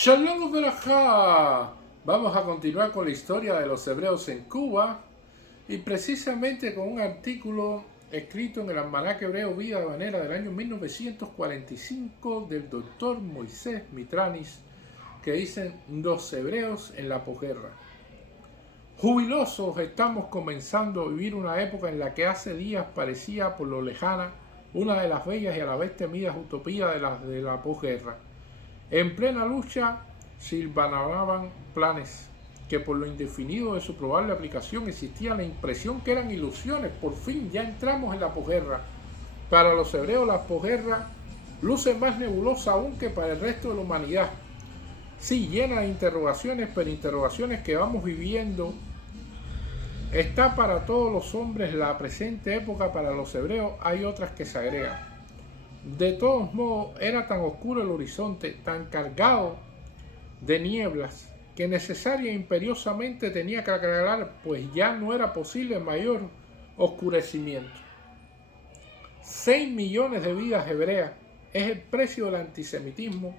Shalom Berajá. Vamos a continuar con la historia de los hebreos en Cuba y precisamente con un artículo escrito en el Almanaque Hebreo Vida Habanera del año 1945 del doctor Moisés Mitranis, que dicen los hebreos en la posguerra. Jubilosos estamos comenzando a vivir una época en la que hace días parecía por lo lejana una de las bellas y a la vez temidas utopías de la posguerra. En plena lucha silvanaban planes que por lo indefinido de su probable aplicación existía la impresión que eran ilusiones. Por fin ya entramos en la posguerra. Para los hebreos la posguerra luce más nebulosa aún que para el resto de la humanidad. Sí, llena de interrogaciones, pero interrogaciones que vamos viviendo. Está para todos los hombres la presente época, para los hebreos hay otras que se agregan. De todos modos, era tan oscuro el horizonte, tan cargado de nieblas, que necesaria e imperiosamente tenía que aclarar, pues ya no era posible mayor oscurecimiento. 6 millones de vidas hebreas es el precio del antisemitismo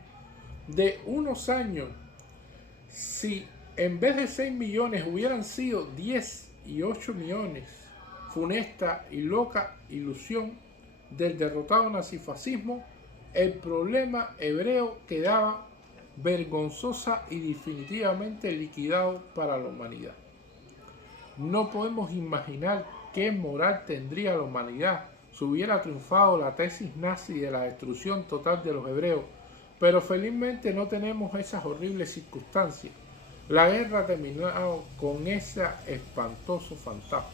de unos años. Si en vez de 6 millones hubieran sido 10 y 8 millones, funesta y loca ilusión del derrotado nazifascismo, el problema hebreo quedaba vergonzosa y definitivamente liquidado para la humanidad. No podemos imaginar qué moral tendría la humanidad si hubiera triunfado la tesis nazi de la destrucción total de los hebreos, pero felizmente no tenemos esas horribles circunstancias. La guerra ha terminado con ese espantoso fantasma.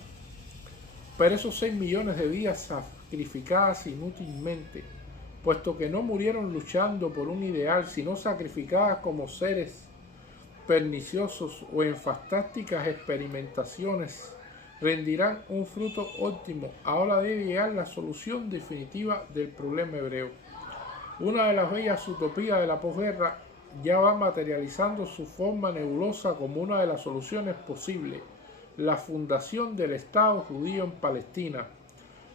Pero esos 6 millones de vidas sacrificadas inútilmente, puesto que no murieron luchando por un ideal, sino sacrificadas como seres perniciosos o en fantásticas experimentaciones, rendirán un fruto óptimo. Ahora debe llegar la solución definitiva del problema hebreo. Una de las bellas utopías de la posguerra ya va materializando su forma nebulosa como una de las soluciones posibles: la fundación del Estado judío en Palestina.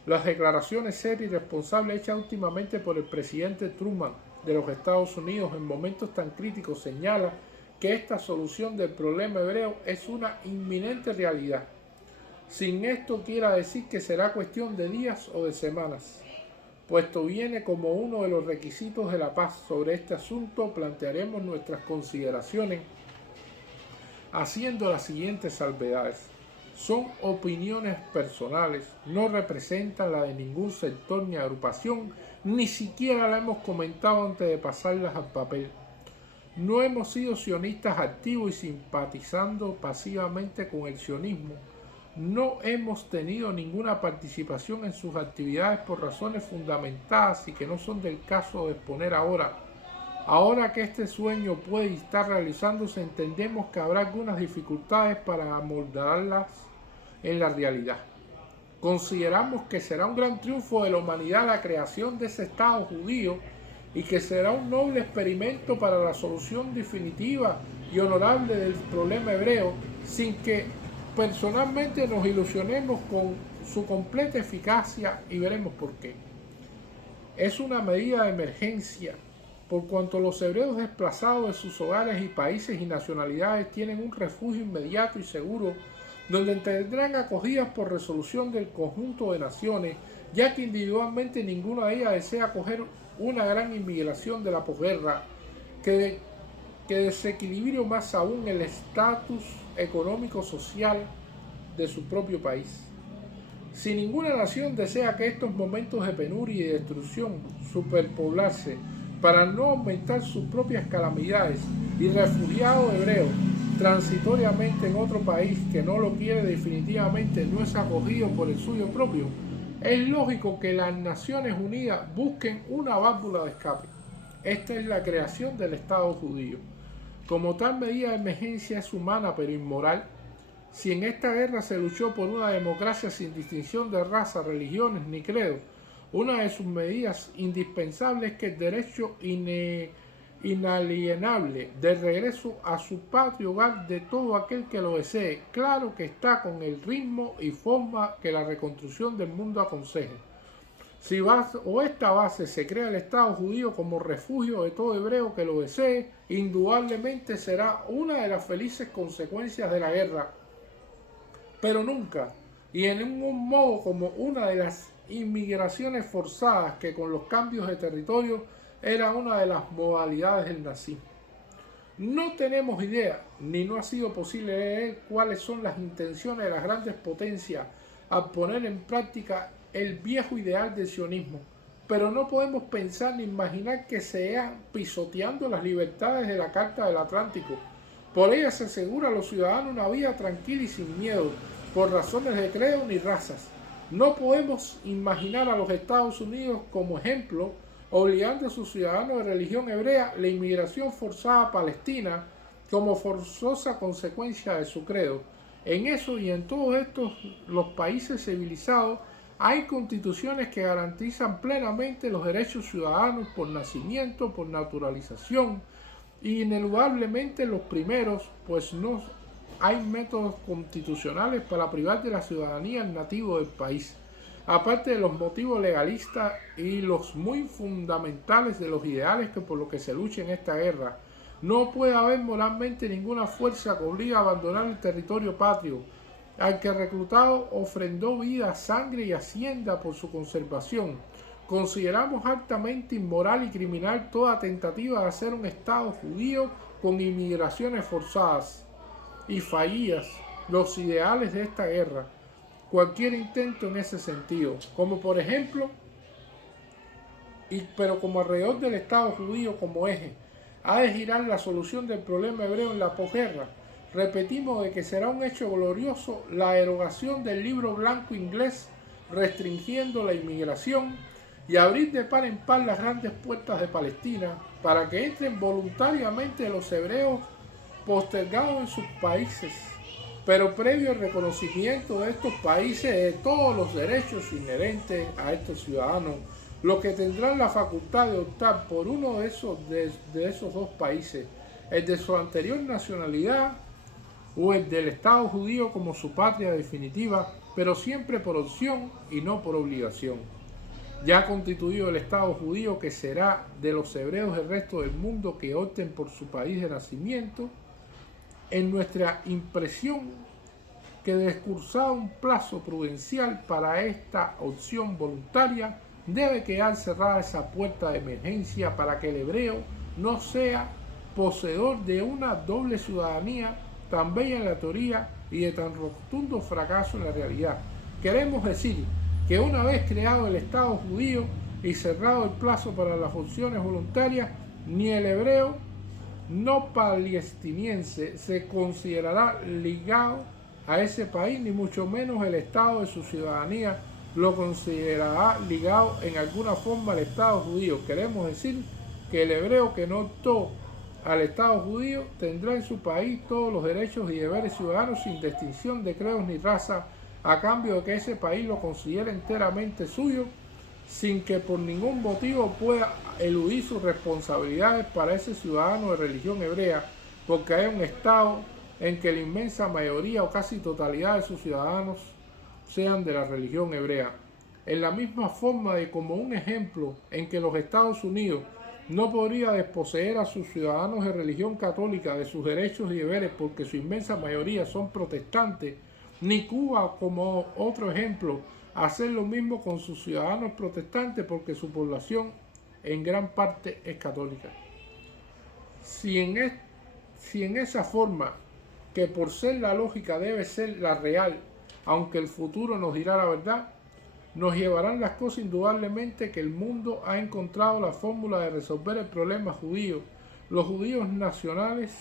Las declaraciones serias y responsables hechas últimamente por el presidente Truman de los Estados Unidos en momentos tan críticos señalan que esta solución del problema hebreo es una inminente realidad. Sin esto quiera decir que será cuestión de días o de semanas, puesto viene como uno de los requisitos de la paz. Sobre este asunto plantearemos nuestras consideraciones haciendo las siguientes salvedades. Son opiniones personales, no representan la de ningún sector ni agrupación, ni siquiera la hemos comentado antes de pasarlas al papel. No hemos sido sionistas activos y simpatizando pasivamente con el sionismo. No hemos tenido ninguna participación en sus actividades por razones fundamentadas y que no son del caso de exponer ahora. Ahora que este sueño puede estar realizándose, entendemos que habrá algunas dificultades para amoldarlas en la realidad. Consideramos que será un gran triunfo de la humanidad la creación de ese Estado judío y que será un noble experimento para la solución definitiva y honorable del problema hebreo, sin que personalmente nos ilusionemos con su completa eficacia, y veremos por qué. Es una medida de emergencia, por cuanto los hebreos desplazados de sus hogares y países y nacionalidades tienen un refugio inmediato y seguro donde tendrán acogidas por resolución del conjunto de naciones, ya que individualmente ninguna de ellas desea acoger una gran inmigración de la posguerra que desequilibre más aún el estatus económico-social de su propio país. Si ninguna nación desea que estos momentos de penuria y de destrucción superpoblarse para no aumentar sus propias calamidades, y refugiado hebreo transitoriamente en otro país que no lo quiere definitivamente no es acogido por el suyo propio, es lógico que las Naciones Unidas busquen una válvula de escape. Esta es la creación del Estado judío. Como tal medida de emergencia es humana pero inmoral. Si en esta guerra se luchó por una democracia sin distinción de raza, religiones ni credo, una de sus medidas indispensables es que el derecho inalienable de regreso a su patrio hogar de todo aquel que lo desee, claro que está con el ritmo y forma que la reconstrucción del mundo aconseje. O esta base se crea el Estado judío como refugio de todo hebreo que lo desee, indudablemente será una de las felices consecuencias de la guerra, pero nunca, y en ningún modo como una de las inmigraciones forzadas que con los cambios de territorio era una de las modalidades del nazismo. No tenemos idea, ni no ha sido posible leer cuáles son las intenciones de las grandes potencias al poner en práctica el viejo ideal del sionismo, pero no podemos pensar ni imaginar que sean pisoteando las libertades de la Carta del Atlántico. Por ella se asegura a los ciudadanos una vida tranquila y sin miedo, por razones de credo ni razas. No podemos imaginar a los Estados Unidos como ejemplo, obligando a sus ciudadanos de religión hebrea la inmigración forzada a Palestina como forzosa consecuencia de su credo. En eso y en todos estos los países civilizados hay constituciones que garantizan plenamente los derechos ciudadanos por nacimiento, por naturalización, y ineludablemente los primeros, pues no hay métodos constitucionales para privar de la ciudadanía al nativo del país. Aparte de los motivos legalistas y los muy fundamentales de los ideales que por lo que se lucha en esta guerra, no puede haber moralmente ninguna fuerza que obligue a abandonar el territorio patrio, al que reclutado ofrendó vida, sangre y hacienda por su conservación. Consideramos altamente inmoral y criminal toda tentativa de hacer un Estado judío con inmigraciones forzadas y fallidas los ideales de esta guerra. Cualquier intento en ese sentido, como por ejemplo, pero como alrededor del Estado judío como eje, ha de girar la solución del problema hebreo en la posguerra. Repetimos de que será un hecho glorioso la erogación del libro blanco inglés restringiendo la inmigración y abrir de par en par las grandes puertas de Palestina para que entren voluntariamente los hebreos postergados en sus países, pero previo al reconocimiento de estos países de todos los derechos inherentes a estos ciudadanos, los que tendrán la facultad de optar por uno de esos dos países, el de su anterior nacionalidad o el del Estado judío como su patria definitiva, pero siempre por opción y no por obligación. Ya constituido el Estado judío, que será de los hebreos del resto del mundo que opten por su país de nacimiento, en nuestra impresión que descursado un plazo prudencial para esta opción voluntaria, debe quedar cerrada esa puerta de emergencia para que el hebreo no sea poseedor de una doble ciudadanía tan bella en la teoría y de tan rotundo fracaso en la realidad. Queremos decir que una vez creado el Estado judío y cerrado el plazo para las opciones voluntarias, ni el hebreo no palestiniense se considerará ligado a ese país, ni mucho menos el Estado de su ciudadanía lo considerará ligado en alguna forma al Estado judío. Queremos decir que el hebreo que no optó al Estado judío tendrá en su país todos los derechos y deberes ciudadanos sin distinción de credos ni raza, a cambio de que ese país lo considere enteramente suyo, sin que por ningún motivo pueda eludir sus responsabilidades para ese ciudadano de religión hebrea, porque hay un Estado en que la inmensa mayoría o casi totalidad de sus ciudadanos sean de la religión hebrea. En la misma forma de como un ejemplo en que los Estados Unidos no podría desposeer a sus ciudadanos de religión católica de sus derechos y deberes porque su inmensa mayoría son protestantes, ni Cuba, como otro ejemplo, hacer lo mismo con sus ciudadanos protestantes porque su población en gran parte es católica. Si en esa forma, que por ser la lógica debe ser la real, aunque el futuro nos dirá la verdad, nos llevarán las cosas indudablemente que el mundo ha encontrado la fórmula de resolver el problema judío, los judíos nacionales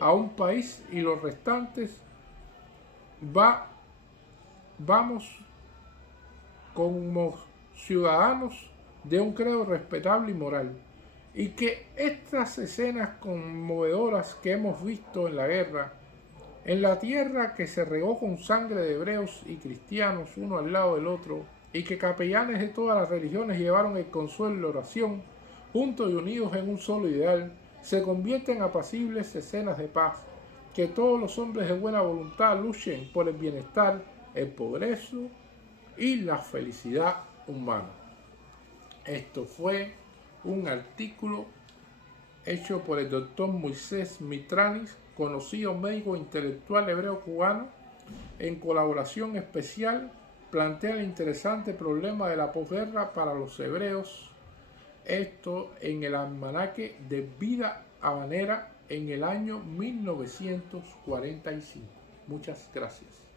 a un país y los restantes vamos como ciudadanos de un credo respetable y moral, y que estas escenas conmovedoras que hemos visto en la guerra, en la tierra que se regó con sangre de hebreos y cristianos uno al lado del otro, y que capellanes de todas las religiones llevaron el consuelo y la oración, juntos y unidos en un solo ideal, se convierten en apacibles escenas de paz, que todos los hombres de buena voluntad luchen por el bienestar, el progreso y la felicidad humana. Esto fue un artículo hecho por el doctor Moisés Mitranis, conocido médico intelectual hebreo cubano, en colaboración especial, plantea el interesante problema de la posguerra para los hebreos, esto en el almanaque de Vida Habanera en el año 1945. Muchas gracias.